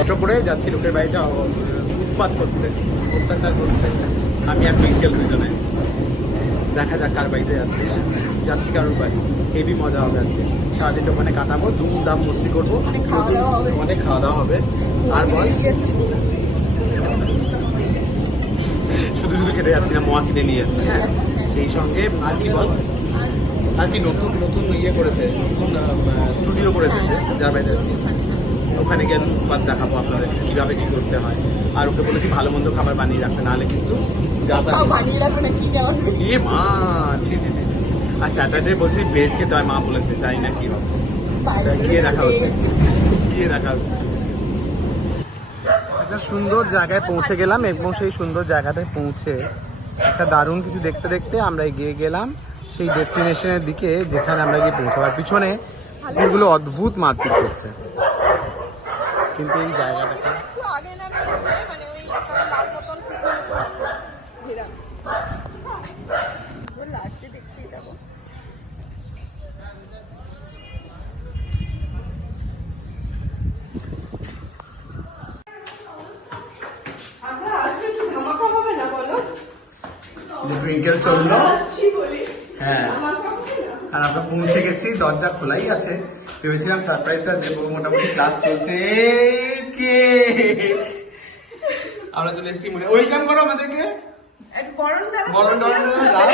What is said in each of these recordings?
Auto করে যাচ্ছি লোকের বাড়িতে উৎপাত করতে অত্যাচার করতে। আমি আর টুইঙ্কেল দুজনে দেখা যাক কার বাড়িতে যাচ্ছি। যাচ্ছি কারোর বাড়ি। হেভি মজা হবে আজকে। সারাদিনটা ওখানে কাটাবো দুম দাম মস্তি করব। অনেক খাওয়া দাওয়া হবে। আর বল? শুধু শুধু খেতে যাচ্ছি না মোয়া কিনে নিয়ে যাচ্ছি হ্যাঁ? সেই সঙ্গে আর কি বল? আর কি নতুন নতুন ইয়ে করেছে নতুন স্টুডিও করেছে যে যার বাড়িতে যাচ্ছি। ওখানে গিয়ে উৎপাদ দেখাবো আপনাদের কীভাবে কি করতে হয়। আর ওকে বলেছি ভালো মন্দ খাবার বানিয়ে রাখতে নাহলে কিন্তু রাখবে এ মা ছি ছি ছি। আর স্যাটারডে বলছি ভেজ খেতে হয় মা বলেছে তাই না কি হবে গিয়ে দেখা হচ্ছে। গিয়ে দেখা হচ্ছে। একটা সুন্দর জায়গায় পৌঁছে গেলাম এবং সেই সুন্দর জায়গাতে পৌঁছে একটা দারুণ কিছু দেখতে দেখতে আমরা এগিয়ে গেলাম। সেই ডেস্টিনেশনের দিকে যেখানে আমরা গিয়ে পৌঁছাবার পিছনে এগুলো অদ্ভুত মারপিট করছে। কিন্তু এই জায়গাটাকে আগে নামে মানে ওই লাল মতন ঘেরা লাগছে দেখতে যাব টুইঙ্কেল চলল। হ্যাঁ। আর আমরা পৌঁছে গেছি দরজা খোলাই আছে। ভেবেছিলাম সারপ্রাইজটা দেবো মোটামুটি ক্লাস চলছে। কে আমরা চলে এসেছি মনে ওয়েলকাম করো আমাদেরকে। বরণ দাও। বরণ টরণ দাও।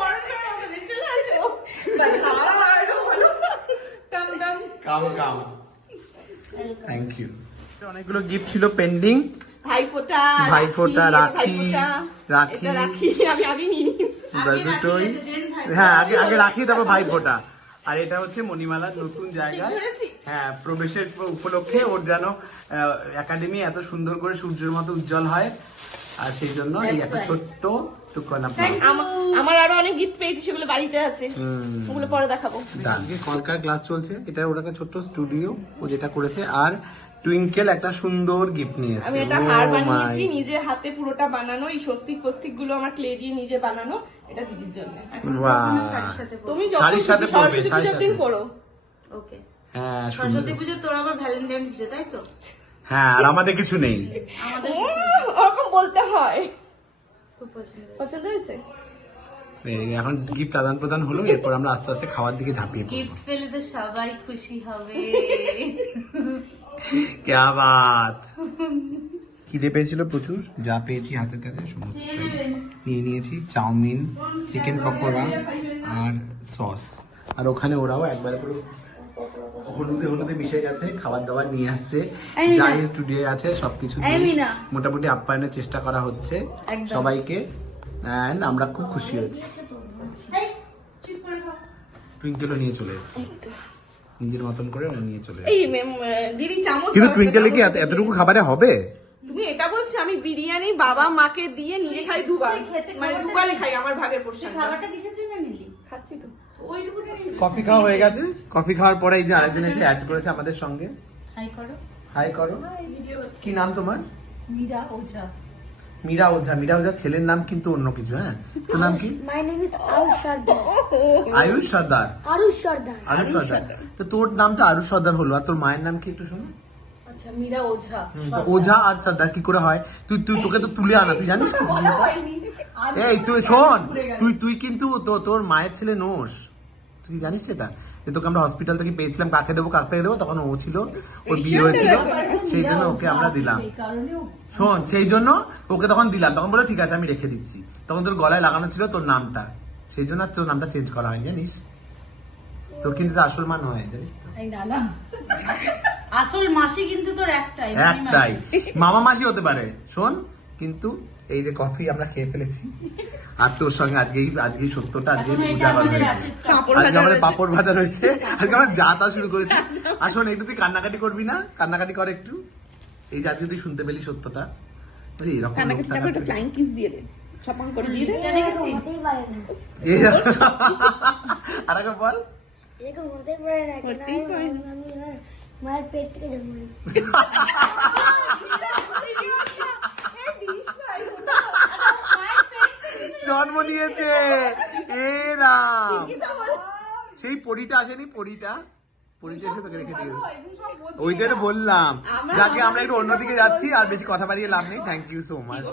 বরণ দাও আমাদের চলে আসো। বাট হাই বলো। Come come. Come come. Thank you অনেকগুলো গিফট ছিল পেন্ডিং ভাইফোঁটা ভাইফোঁটা, রাখি, রাখি। রাখি। আমি আগে নিয়ে নিয়েছি দুটোই। হ্যাঁ আগে আগে রাখি তারপর ভাই ফোটা আর এটা হচ্ছে মণিমালার নতুন জায়গা। হ্যাঁ প্রবেশের উপলক্ষে ওর যেন একাডেমি এত সুন্দর করে সূর্যের মতো উজ্জ্বল হয়। আর সেই জন্য এই একটা ছোট্ট আমার আরও অনেক গিফট পেয়েছি সেগুলো বাড়িতে আছে। ওগুলো পরে দেখাবো। কলকার ক্লাস চলছে। এটা ওর একটা ছোট্ট স্টুডিও ও যেটা করেছে। আর টুইঙ্কেল একটা সুন্দর গিফট নিয়ে আমি এটা Oh হার বানিয়েছি নিজে হাতে পুরোটা বানানো এই স্বস্তিক ফস্তিকগুলো আমার ক্লে দিয়ে নিজে বানানো এটা দিদির জন্য। তুমি শাড়ির সাথে পরবে, শাড়ির সাথে। করো ওকে। হ্যাঁ সরস্বতী পুজো তোর আবার ভ্যালেন্টাইন্স ডে তাই তো? হ্যাঁ আর আমাদের কিছু নেই। আমাদের ওরকম বলতে হয়। খুব পছন্দ পছন্দ হয়েছে? এখন গিফট আদান প্রদান হলো এরপর আমরা আস্তে আস্তে খাওয়ার দিকে ঝাঁপিয়ে গিফট পেলে তো সবাই খুশি হবে। ক্যা বাত খিদে পেয়েছিল প্রচুর যা পেয়েছি হাতের কাছে সমস্ত নিয়ে নিয়েছি চাউমিন চিকেন পকোড়া আর সস। আর ওখানে ওরাও একবার করে হলুদে হলুদে মিশে গেছে খাবার দাবার নিয়ে আসছে এই যাই স্টুডিও আছে সবকিছু এই দিয়ে মোটামুটি আপ্যায়নের চেষ্টা করা হচ্ছে সবাইকে। অ্যান্ড আমরা খুব খুশি হয়েছি। টুইঙ্কেলও নিয়ে চলে এসেছে। নিজের মতন করে ও নিয়ে চলে এই দিদি চামচ কিন্তু টুইঙ্কেলে কি এতটুকু খাবারে হবে? তুমি এটা বলছো আমি বিরিয়ানি বাবা মাকে দিয়ে নিজে খাই দুবার। মানে দুবারই খাই আমার ভাগের পোর্শন খাবারটা কিসের জন্য নিলি? খাচ্ছি তো। কফি খাওয়া হয়ে গেছে? কফি খাওয়ার পরে এই যে আরেকজন এসে অ্যাড করেছে আমাদের সঙ্গে। হাই করো। হাই করো। কি নাম তোমার? মীরা ওঝা। মীরা ওঝা। মীরা ওঝা ছেলের নাম কিন্তু অন্য কিছু হ্যাঁ? তোর নাম কি. আয়ুষ সর্দার। Arush Sardar. আয়ুষ সর্দার। তো তোর নামটা আয়ুষ সর্দার হলো আর তোর মায়ের নাম কি একটু শোনো? আচ্ছা মীরা ওঝা তো ওঝা আর সর্দার কি করে হয়? তুই তুই তোকে তো তুলে আনা তুই জানিস কি? এই তুই শোন তুই তুই কিন্তু তো তোর মায়ের ছেলে নোস তুই জানিস সেটা? যে তোকে আমরা হসপিটাল থেকে পেয়েছিলাম কাকে দেবো কাকে দেবো তখন ও ছিল ওর বিয়ে হয়েছিল সেই জন্য ওকে আমরা দিলাম। শোন সেই জন্য ওকে তখন দিলাম তখন বলে ঠিক আছে আমি রেখে দিচ্ছি। তখন তোর গলায় লাগানো ছিল তোর নামটা। সেই জন্য আর তোর নামটা চেঞ্জ করা হয় জানিস? তোর কিন্তু আসল মান হয় জানিস তো? আসল মাসি কিন্তু তোর একটাই একটাই। মামা মাসি হতে পারে। শোন কিন্তু এই যে কফি আমরা খেয়ে ফেলেছি আর তোর সঙ্গে আজকে আজকেই সত্যটা আজকে উজাগর হয়ে stock। আজকে আমাদের পাপড় ভাজা রয়েছে। আজকে আমরা যা তা শুরু করেছি। আর শোন একটু তুই কান্নাকাটি করবি না? কান্নাকাটি কর একটু। এই যে আজকে তুই শুনতে পেলি সত্যটা। এরকম ফ্লাইং কিস দিয়ে দে। করে দিয়ে দে। আর একবার বল। এরকম পারে না মায়ের পেট থেকে জন্ম এই এ রাম সেই পরিটা আসেনি, পরিটা। পরিচয় এসে বললাম। যাকে আমরা একটু অন্যদিকে যাচ্ছি, আর বেশি কথা বাড়িয়ে লাভ নেই। Thank you so much